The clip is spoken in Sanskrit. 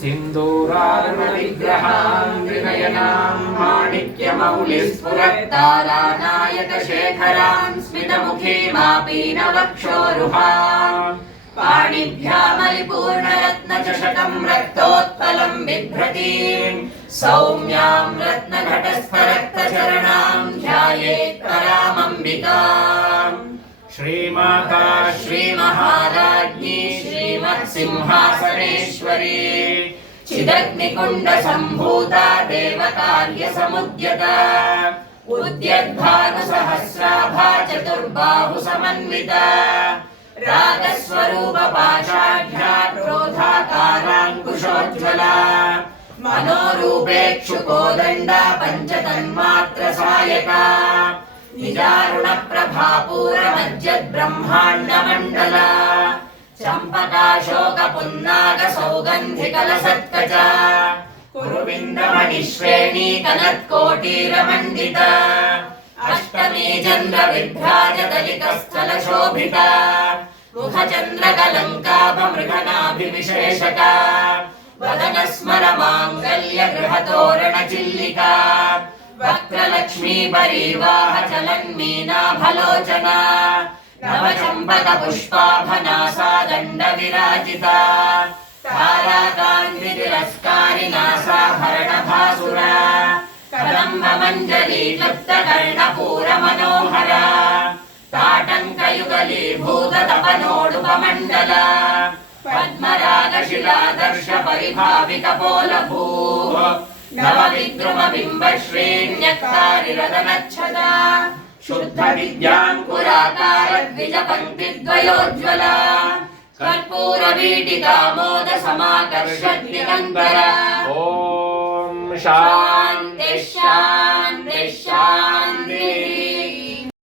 सिन्दूरारुणविग्रहां विनयनां माणिक्यमौलिस्फुरत्तारानायकशेखरां स्मितमुखीमापीनवक्षोरुहां पाणिभ्यामलिपूर्णरत्नचषकं रक्तोत्पलं बिभ्रतीं सौम्यां रत्नघटस्थरक्तचरणां ध्यायेत् परामम्बिकाम्। श्रीमाता श्रीमहाराज्ञी श्रीमत्सिंहासनेश्वरी चिदग्निकुण्डसम्भूता देवकार्यसमुद्यता उद्यद्भानुसहस्राभा चतुर्बाहुसमन्विता रागस्वरूपपाशाढ्या क्रोधाकाराङ्कुशोज्ज्वला मनोरूपेक्षुकोदण्डा पञ्चतन्मात्रसायका निजारुणप्रभापूरमज्जद्ब्रह्माण्डमण्डला चम्पकाशोकपुन्नागसौगन्धिकलसत्कचा कुरुविन्दमणिश्रेणीकनत्कोटीरमण्डिता अष्टमी चन्द्रविभ्राजदलितस्थलशोभिता मुखचन्द्रकलङ्काभमृगनाभिविशेषका वदनस्मरमाङ्गल्यगृहतोरणचिल्लिका वक्त्रलक्ष्मी परिवाहचलन्मीनाभलोचना नवचम्पकपुष्पाभनासादण्डविराजिता ताराकाञ्जितिरस्कारिनासाभरणभासुरा कदम्बमञ्जलीक्लुप्तकर्णपूरमनोहरा ताटङ्कयुगलीभूततपनोडुपमण्डला पद्मरागशिलादर्शपरिभाविकपोलभूः नवविद्रुमबिम्बश्रीन्यक्तारिरदनच्छदा शुद्धविद्याङ्कुराकारद्विजपङ्क्तिद्वयोज्ज्वला कर्पूरवीटिकामोदसमाकर्षद्दिगन्तरा। ॐ शान्तिः शान्तिः